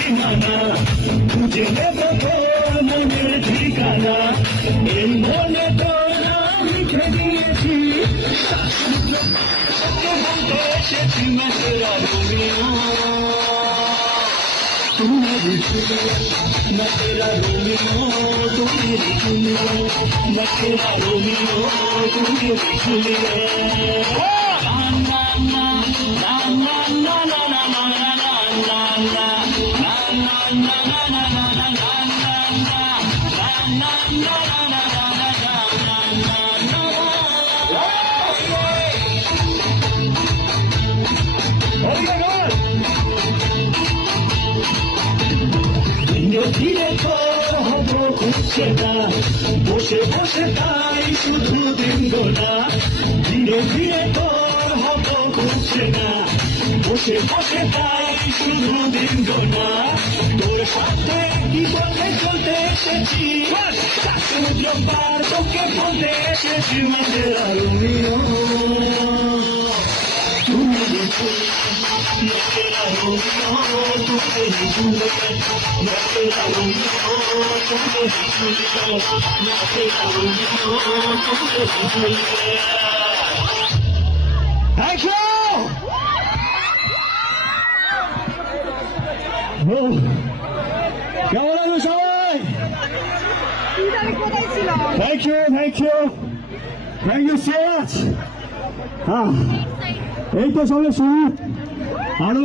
সীমানা খুঁজে নেব তোর মনের ঠিকানা এই মনে তোরা লিখে দিয়েছি বলতে এসেছি মেসেরা রোমিও তুমি মেসেরা রোমিও তুমি মেসেরা রোমিও তুমি ধীরে হব খুঁজছে না বসে বসে তাই শুধু দিন গোনা ধীরে ধীরে তোর হব খুঁজছে না বসে বসে তাই শুধু দিন গোনা তোর সাথে কি বলতে চলতে এসেছি সমুদ্র পার তোকে বলতে এসেছি মেসেরা রোমিও তুমি মেসেরা রোমিও তুমি মেসেরা রোমিও তুমি মেসেরা রোমিও তুমি Thank you! কেমন আছো সবাই? Thank you, thank you, thank you so much. এই তো সবে শুরু, আরো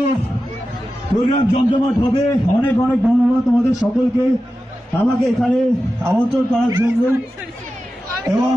প্রোগ্রাম জমজমাট হবে। অনেক অনেক ধন্যবাদ তোমাদের সকলকে আমাকে এখানে আমন্ত্রণ করার জন্য এবং